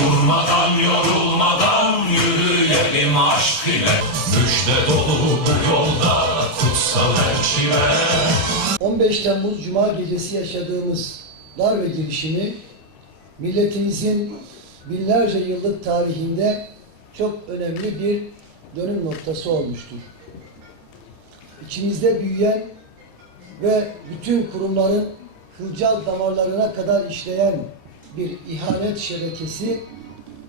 Durmadan yorulmadan yürüyelim aşk ile Müjde dolu bu yolda kutsal elçiler 15 Temmuz Cuma gecesi yaşadığımız darbe girişimi milletimizin binlerce yıllık tarihinde çok önemli bir dönüm noktası olmuştur. İçimizde büyüyen ve bütün kurumların kılcal damarlarına kadar işleyen bir ihanet şebekesi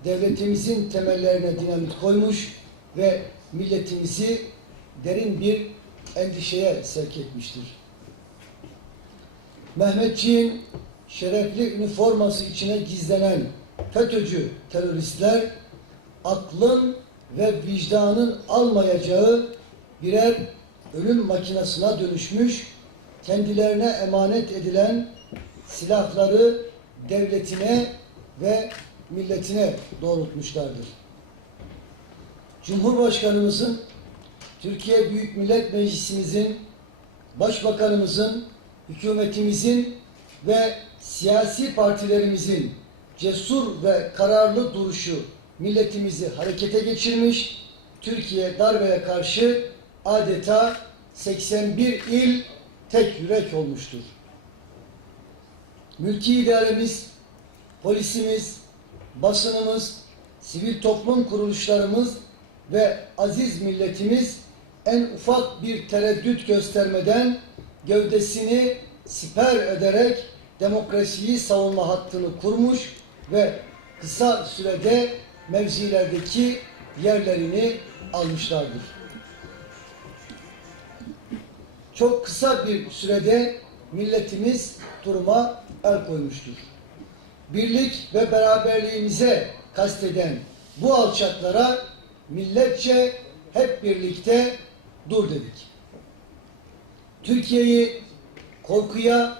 devletimizin temellerine dinamit koymuş ve milletimizi derin bir endişeye sevk etmiştir. Mehmetçiğin şerefli üniforması içine gizlenen FETÖ'cü teröristler aklın ve vicdanın almayacağı birer ölüm makinasına dönüşmüş, kendilerine emanet edilen silahları devletine ve milletine doğrultmuşlardır. Cumhurbaşkanımızın, Türkiye Büyük Millet Meclisimizin, Başbakanımızın, hükümetimizin ve siyasi partilerimizin cesur ve kararlı duruşu milletimizi harekete geçirmiş, Türkiye darbeye karşı adeta 81 il tek yürek olmuştur. Mülki idaremiz, polisimiz, basınımız, sivil toplum kuruluşlarımız ve aziz milletimiz en ufak bir tereddüt göstermeden gövdesini siper ederek demokrasiyi savunma hattını kurmuş ve kısa sürede mevzilerdeki yerlerini almışlardır. Çok kısa bir sürede milletimiz duruma el koymuştur. Birlik ve beraberliğimize kasteden bu alçaklara milletçe hep birlikte dur dedik. Türkiye'yi korkuya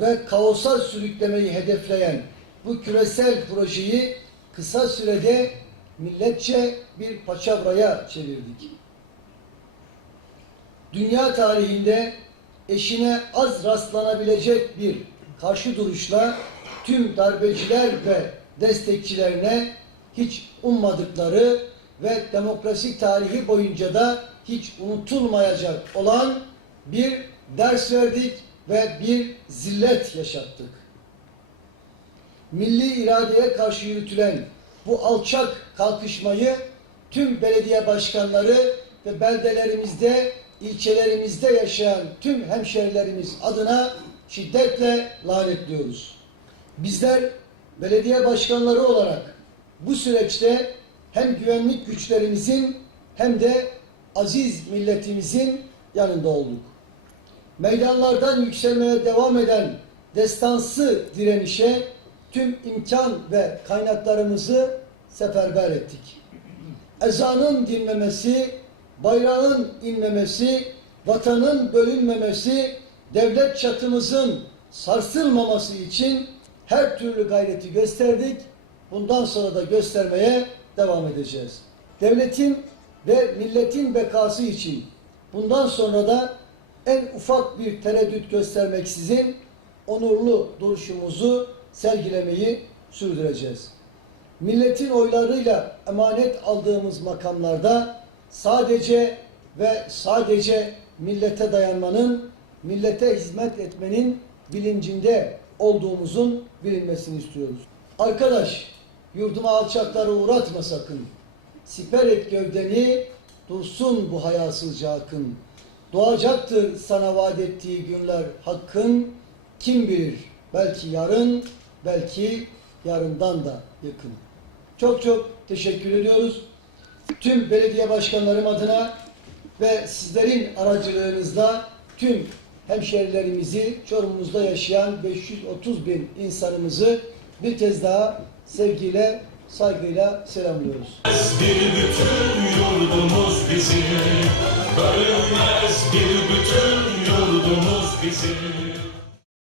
ve kaosa sürüklemeyi hedefleyen bu küresel projeyi kısa sürede milletçe bir paçavraya çevirdik. Dünya tarihinde eşine az rastlanabilecek bir karşı duruşla tüm darbeciler ve destekçilerine hiç ummadıkları ve demokrasi tarihi boyunca da hiç unutulmayacak olan bir ders verdik ve bir zillet yaşattık. Milli iradeye karşı yürütülen bu alçak kalkışmayı tüm belediye başkanları ve beldelerimizde, ilçelerimizde yaşayan tüm hemşerilerimiz adına şiddetle lanetliyoruz. Bizler belediye başkanları olarak bu süreçte hem güvenlik güçlerimizin hem de aziz milletimizin yanında olduk. Meydanlardan yükselmeye devam eden destansı direnişe tüm imkan ve kaynaklarımızı seferber ettik. Ezanın dinmemesi, bayrağın inmemesi, vatanın bölünmemesi, devlet çatımızın sarsılmaması için her türlü gayreti gösterdik. Bundan sonra da göstermeye devam edeceğiz. Devletin ve milletin bekası için bundan sonra da en ufak bir tereddüt göstermeksizin onurlu duruşumuzu sergilemeyi sürdüreceğiz. Milletin oylarıyla emanet aldığımız makamlarda sadece ve sadece millete dayanmanın, millete hizmet etmenin bilincinde olduğumuzun bilinmesini istiyoruz. Arkadaş, yurduma alçakları uğratma sakın. Siper et gövdeni, dursun bu hayasızca akın. Doğacaktır sana vaat ettiği günler hakkın. Kim bilir belki yarın, belki yarından da yakın. Çok çok teşekkür ediyoruz. Tüm belediye başkanlarım adına ve sizlerin aracılığınızla tüm hemşerilerimizi Çorum'umuzda yaşayan 530 bin insanımızı bir kez daha sevgiyle, saygıyla selamlıyoruz. Bir bütün yurdumuz bizim bir bütün yurdumuz bizim